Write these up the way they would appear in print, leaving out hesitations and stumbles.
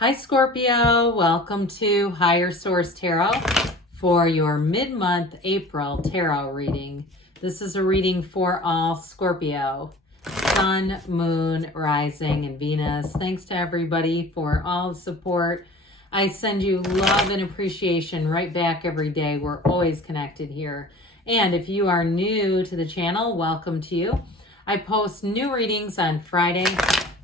Hi Scorpio, welcome to Higher Source Tarot for your mid-month April tarot reading. This is a reading for all Scorpio, Sun, Moon, Rising, and Venus. Thanks to everybody for all the support. I send you love and appreciation right back every day. We're always connected here. And if you are new to the channel, welcome to you. I post new readings on Friday,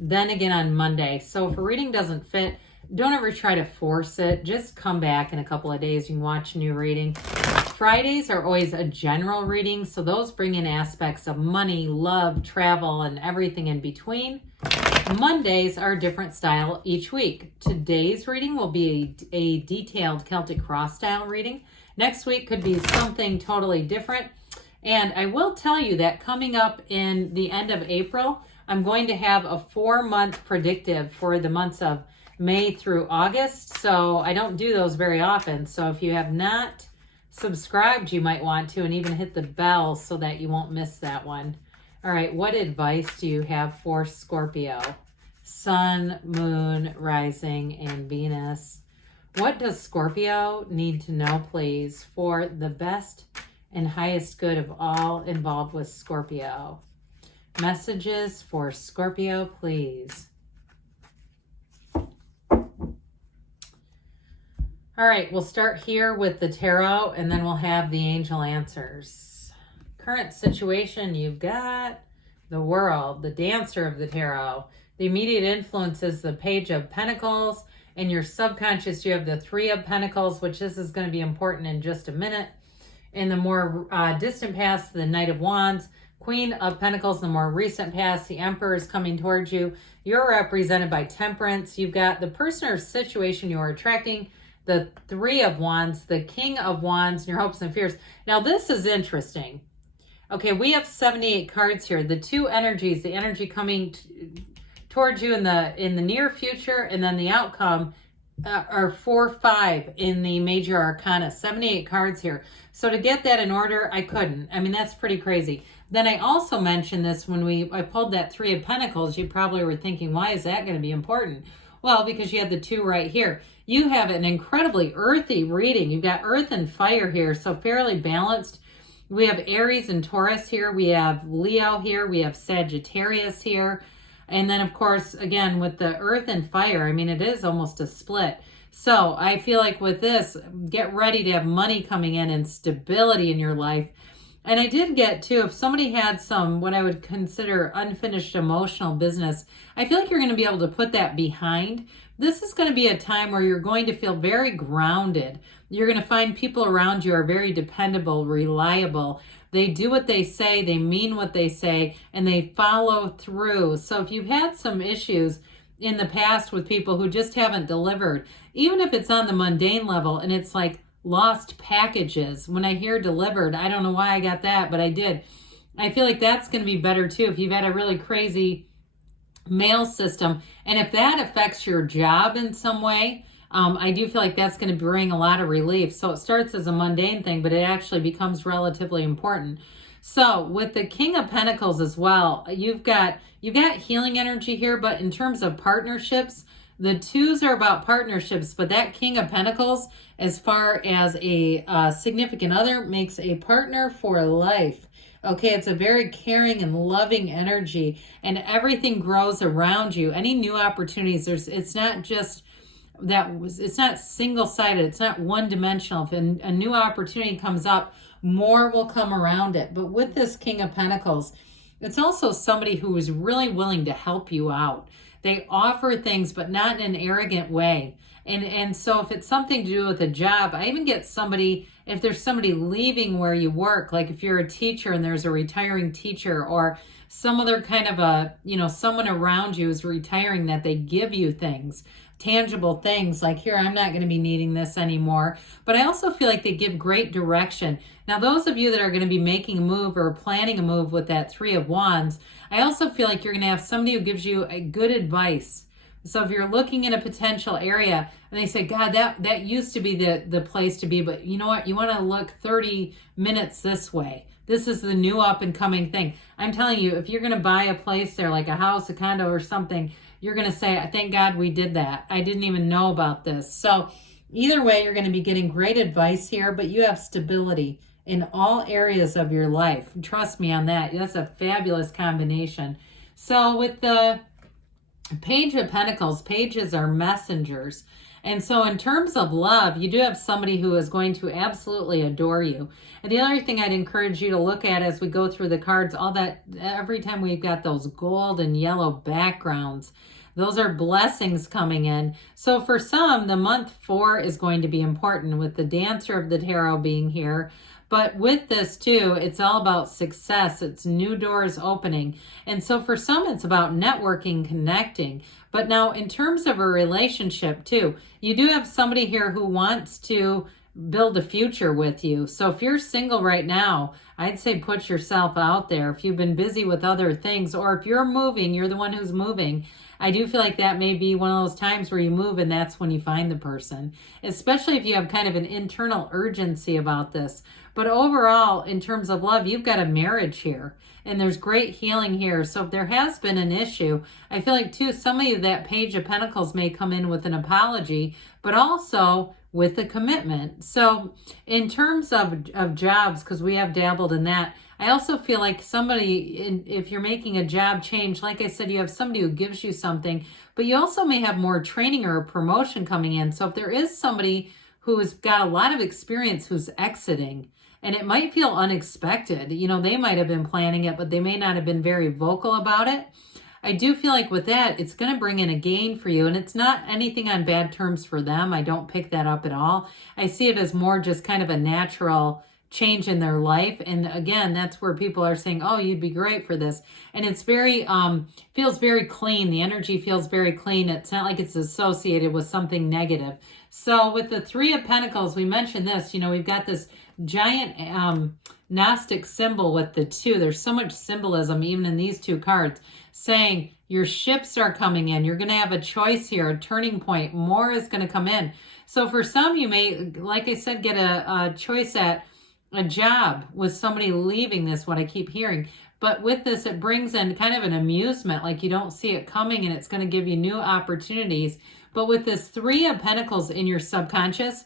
then again on Monday. So if a reading doesn't fit, don't ever try to force it. Just come back in a couple of days. You can watch a new reading. Fridays are always a general reading, so those bring in aspects of money, love, travel, and everything in between. Mondays are a different style each week. Today's reading will be a detailed Celtic cross style reading. Next week could be something totally different. And I will tell you that coming up in the end of April, I'm going to have a 4-month predictive for the months of May through August. So I don't do those very often. So if you have not subscribed, you might want to, and even hit the bell so that you won't miss that one. All right, what advice do you have for Scorpio? Sun, Moon, Rising, and Venus. What does Scorpio need to know, please, for the best and highest good of all involved with Scorpio? Messages for Scorpio, please. All right, we'll start here with the tarot, and then we'll have the angel answers. Current situation, you've got the World, the dancer of the tarot. The immediate influence is the Page of Pentacles. In your subconscious, you have the Three of Pentacles, which this is going to be important in just a minute. In the more distant past, the Knight of Wands, Queen of Pentacles. The more recent past, the Emperor is coming towards you. You're represented by Temperance. You've got the person or situation you are attracting, the Three of Wands, the King of Wands, and your hopes and fears. Now, this is interesting. Okay, we have 78 cards here. The two energies, the energy coming towards you in the near future, and then the outcome are 4, 5 in the major arcana. 78 cards here. So to get that in order, I couldn't. I mean, that's pretty crazy. Then I also mentioned this when I pulled that Three of Pentacles. You probably were thinking, why is that going to be important? Well, because you had the two right here. You have an incredibly earthy reading. You've got earth and fire here, so fairly balanced. We have Aries and Taurus here. We have Leo here. We have Sagittarius here. And then, of course, again, with the earth and fire, I mean, it is almost a split. So I feel like with this, get ready to have money coming in and stability in your life. And I did get, too, if somebody had some, what I would consider unfinished emotional business, I feel like you're going to be able to put that behind. This is going to be a time where you're going to feel very grounded. You're going to find people around you are very dependable, reliable. They do what they say, they mean what they say, and they follow through. So if you've had some issues in the past with people who just haven't delivered, even if it's on the mundane level and it's like lost packages, when I hear delivered, I don't know why I got that, but I did. I feel like that's going to be better too if you've had a really crazy mail system. And if that affects your job in some way, I do feel like that's going to bring a lot of relief. So it starts as a mundane thing, but it actually becomes relatively important. So with the King of Pentacles as well, you've got healing energy here, but in terms of partnerships, the twos are about partnerships, but that King of Pentacles, as far as a significant other, makes a partner for life. Okay, it's a very caring and loving energy, and everything grows around you. Any new opportunities, it's not just it's not single-sided, it's not one-dimensional. If a new opportunity comes up, more will come around it. But with this King of Pentacles, it's also somebody who is really willing to help you out. They offer things, but not in an arrogant way. And so if it's something to do with a job, I even get somebody, if there's somebody leaving where you work, like if you're a teacher and there's a retiring teacher, or some other kind of someone around you is retiring, that they give you things, tangible things like, here, I'm not going to be needing this anymore. But I also feel like they give great direction. Now, those of you that are going to be making a move or planning a move with that Three of Wands, I also feel like you're going to have somebody who gives you a good advice. So if you're looking in a potential area and they say, God, that used to be the place to be, but you know what? You want to look 30 minutes this way. This is the new up and coming thing. I'm telling you, if you're going to buy a place there, like a house, a condo or something, you're going to say, thank God we did that. I didn't even know about this. So either way, you're going to be getting great advice here, but you have stability in all areas of your life. Trust me on that. That's a fabulous combination. So with the Page of Pentacles, pages are messengers. And so in terms of love, you do have somebody who is going to absolutely adore you. And the other thing I'd encourage you to look at as we go through the cards, all that, every time we've got those gold and yellow backgrounds, those are blessings coming in. So for some, the month 4 is going to be important with the Dancer of the Tarot being here. But with this too, it's all about success. It's new doors opening. And so for some, it's about networking, connecting. But now in terms of a relationship too, you do have somebody here who wants to build a future with you. So if you're single right now, I'd say put yourself out there. If you've been busy with other things, or if you're moving, you're the one who's moving, I do feel like that may be one of those times where you move and that's when you find the person, especially if you have kind of an internal urgency about this. But overall, in terms of love, you've got a marriage here and there's great healing here. So if there has been an issue, I feel like too, some of you, that Page of Pentacles may come in with an apology, but also with a commitment. So in terms of jobs, because we have dabbled in that, I also feel like somebody, if you're making a job change, like I said, you have somebody who gives you something, but you also may have more training or a promotion coming in. So if there is somebody who's got a lot of experience who's exiting, and it might feel unexpected, you know, they might have been planning it, but they may not have been very vocal about it. I do feel like with that, it's going to bring in a gain for you. And it's not anything on bad terms for them. I don't pick that up at all. I see it as more just kind of a natural change in their life. And again, that's where people are saying, oh, you'd be great for this. And it's very, feels very clean. The energy feels very clean. It's not like it's associated with something negative. So with the Three of Pentacles, we mentioned this, you know, we've got this giant Gnostic symbol with the 2. There's so much symbolism even in these 2 cards saying your ships are coming in. You're going to have a choice here, a turning point. More is going to come in. So for some, you may, like I said, get a choice at a job with somebody leaving this, what I keep hearing. But with this, it brings in kind of an amusement, like you don't see it coming, and it's going to give you new opportunities. But with this Three of Pentacles in your subconscious,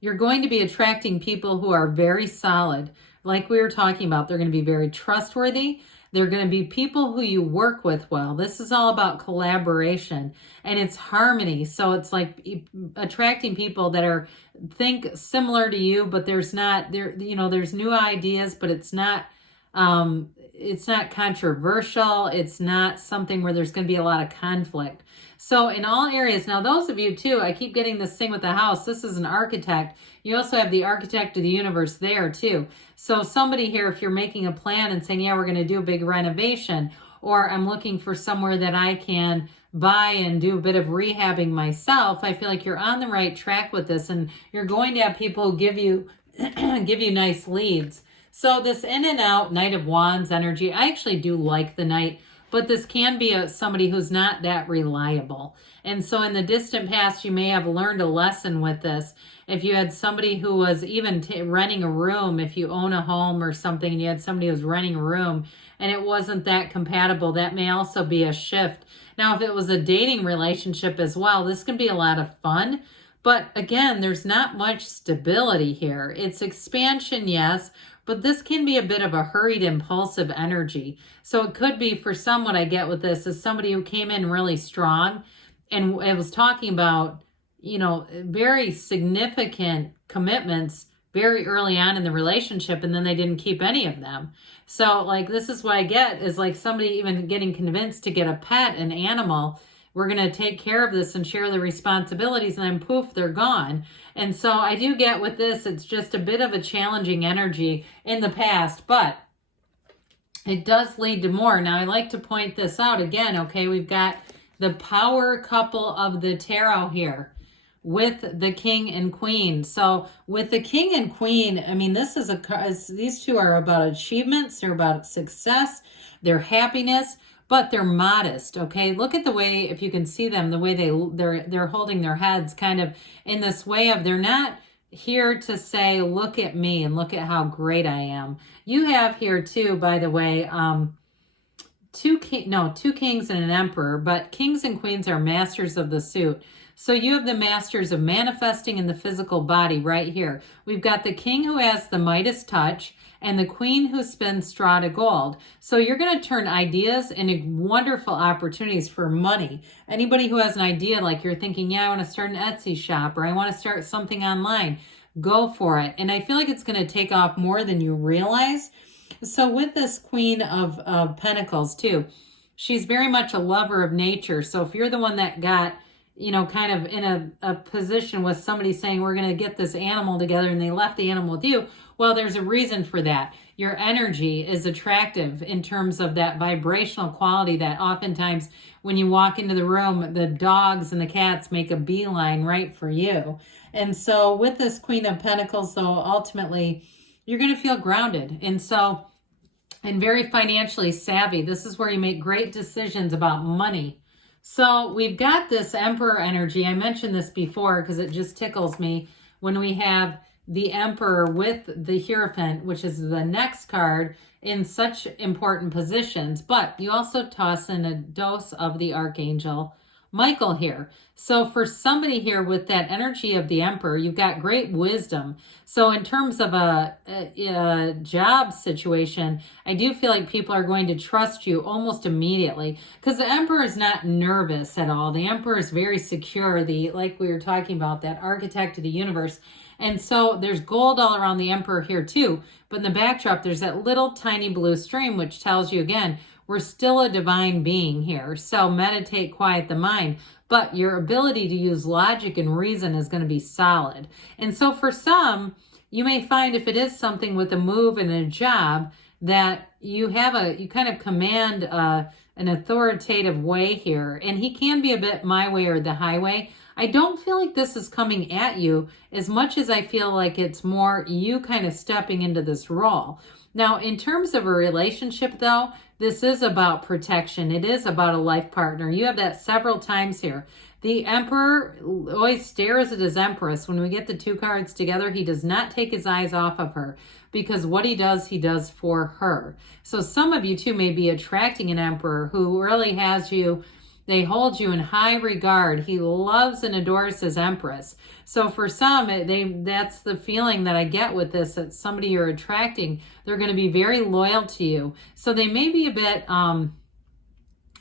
you're going to be attracting people who are very solid. Like we were talking about, they're going to be very trustworthy. They're going to be people who you work with well. This is all about collaboration and it's harmony. So it's like attracting people that are think similar to you, but there's not there, you know, there's new ideas, but it's not controversial. It's not something where there's going to be a lot of conflict. So in all areas, now those of you too, I keep getting this thing with the house. This is an architect. You also have the architect of the universe there too. So somebody here, if you're making a plan and saying, yeah, we're going to do a big renovation, or I'm looking for somewhere that I can buy and do a bit of rehabbing myself, I feel like you're on the right track with this, and you're going to have people give you give you nice leads. So this in and out Knight of Wands energy, I actually do like the Knight, but this can be somebody who's not that reliable. And so in the distant past, you may have learned a lesson with this. If you had somebody who was even renting a room, if you own a home or something, and you had somebody who's renting a room and it wasn't that compatible, that may also be a shift. Now, if it was a dating relationship as well, this can be a lot of fun. But again, there's not much stability here. It's expansion, yes, but this can be a bit of a hurried, impulsive energy. So it could be, for some, what I get with this is somebody who came in really strong and it was talking about, you know, very significant commitments very early on in the relationship, and then they didn't keep any of them. So like, this is what I get is like somebody even getting convinced to get a pet, an animal. We're going to take care of this and share the responsibilities, and then poof, they're gone. And so I do get with this, it's just a bit of a challenging energy in the past, but it does lead to more. Now, I like to point this out again, okay? We've got the power couple of the tarot here with the King and Queen. So with the King and Queen, I mean, this is these two are about achievements, they're about success, their happiness, but they're modest, okay? Look at the way, if you can see them, the way they're holding their heads kind of in this way of, they're not here to say, look at me and look at how great I am. You have here too, by the way, two kings and an emperor, but kings and queens are masters of the suit. So you have the masters of manifesting in the physical body right here. We've got the king who has the Midas touch and the queen who spins straw to gold. So you're going to turn ideas into wonderful opportunities for money. Anybody who has an idea, like you're thinking, yeah, I want to start an Etsy shop, or I want to start something online, go for it. And I feel like it's going to take off more than you realize. So with this Queen of Pentacles too, she's very much a lover of nature. So if you're the one that got, kind of in a position with somebody saying, we're going to get this animal together, and they left the animal with you, well, there's a reason for that. Your energy is attractive in terms of that vibrational quality that oftentimes when you walk into the room, the dogs and the cats make a beeline right for you. And so with this Queen of Pentacles, though, ultimately, you're going to feel grounded. And very financially savvy. This is where you make great decisions about money. So we've got this Emperor energy. I mentioned this before because it just tickles me when we have the Emperor with the Hierophant, which is the next card, in such important positions. But you also toss in a dose of the Archangel Michael here. So for somebody here with that energy of the Emperor, you've got great wisdom. So in terms of a job situation, I do feel like people are going to trust you almost immediately, because the Emperor is not nervous at all. The Emperor is very secure, like we were talking about, that architect of the universe. And so there's gold all around the Emperor here too. But in the backdrop, there's that little tiny blue stream, which tells you again, we're still a divine being here. So meditate, quiet the mind. But your ability to use logic and reason is going to be solid. And so for some, you may find if it is something with a move and a job, that you kind of command an authoritative way here. And he can be a bit my way or the highway. I don't feel like this is coming at you as much as I feel like it's more you kind of stepping into this role. Now, in terms of a relationship, though, this is about protection. It is about a life partner. You have that several times here. The Emperor always stares at his Empress. When we get the two cards together, he does not take his eyes off of her, because what he does for her. So some of you, too, may be attracting an Emperor who really has you. They hold you in high regard. He loves and adores his Empress. So for some, that's the feeling that I get with this, that somebody you're attracting, they're going to be very loyal to you. So they may be a bit,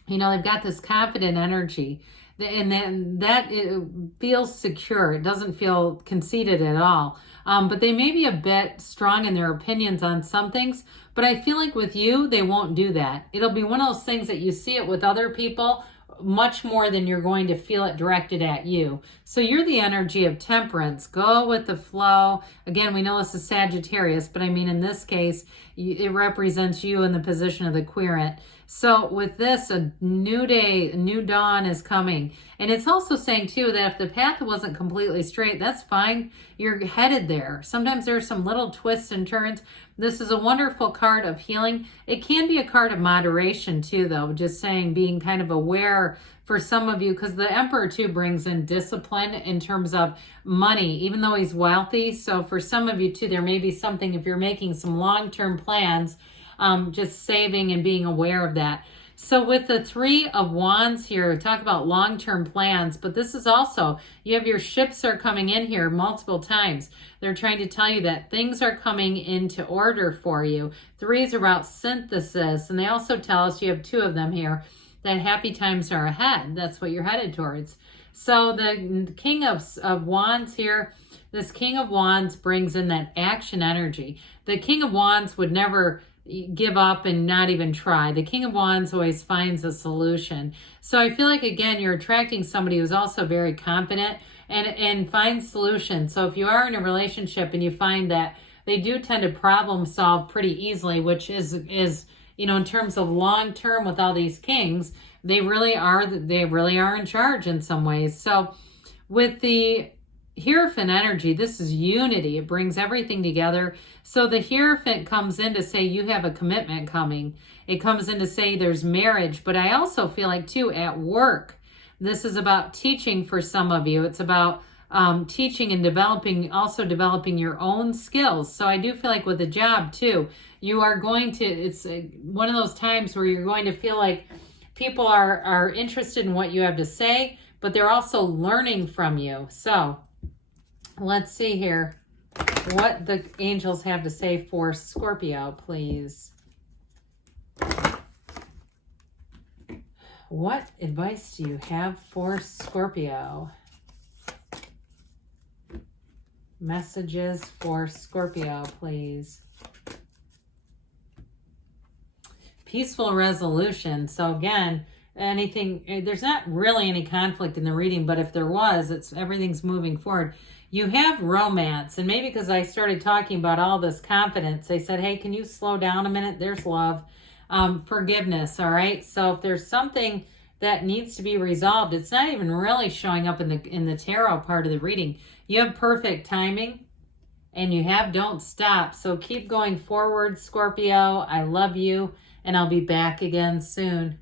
they've got this confident energy. And then it feels secure. It doesn't feel conceited at all. But they may be a bit strong in their opinions on some things. But I feel like with you, they won't do that. It'll be one of those things that you see it with other people much more than you're going to feel it directed at you. So you're the energy of temperance. Go with the flow. Again, we know this is Sagittarius, but I mean, in this case, it represents you in the position of the querent. So with this, a new day, a new dawn is coming. And it's also saying too that if the path wasn't completely straight, that's fine. You're headed there. Sometimes there are some little twists and turns. This is a wonderful card of healing. It can be a card of moderation too, though, just saying, being kind of aware for some of you, because the Emperor too brings in discipline in terms of money, even though he's wealthy. So for some of you too, there may be something, if you're making some long-term plans, just saving and being aware of that. So with the Three of Wands here, talk about long-term plans, but this is also, you have your ships are coming in here multiple times. They're trying to tell you that things are coming into order for you. Three is about synthesis, and they also tell us, you have two of them here, that happy times are ahead. That's what you're headed towards. So the King of Wands here, this King of Wands brings in that action energy. The King of Wands would never give up and not even try. The King of Wands always finds a solution. So I feel like, again, you're attracting somebody who's also very confident and finds solutions. So if you are in a relationship and you find that they do tend to problem solve pretty easily, which is in terms of long term with all these kings, they really are in charge in some ways. So with the Hierophant energy, this is unity. It brings everything together. So the Hierophant comes in to say you have a commitment coming. It comes in to say there's marriage. But I also feel like too, at work, this is about teaching for some of you. It's about teaching and developing, also developing your own skills. So I do feel like with a job too, you are going to, it's one of those times where you're going to feel like people are interested in what you have to say, but they're also learning from you. So let's see here what the angels have to say for Scorpio, please. What advice do you have for Scorpio? Messages for Scorpio, please. Peaceful resolution. So again, there's not really any conflict in the reading, but if there was, everything's moving forward. You have romance, and maybe because I started talking about all this confidence, they said, hey, can you slow down a minute? There's love. Forgiveness, all right? So if there's something that needs to be resolved, it's not even really showing up in the tarot part of the reading. You have perfect timing, and you have don't stop. So keep going forward, Scorpio. I love you, and I'll be back again soon.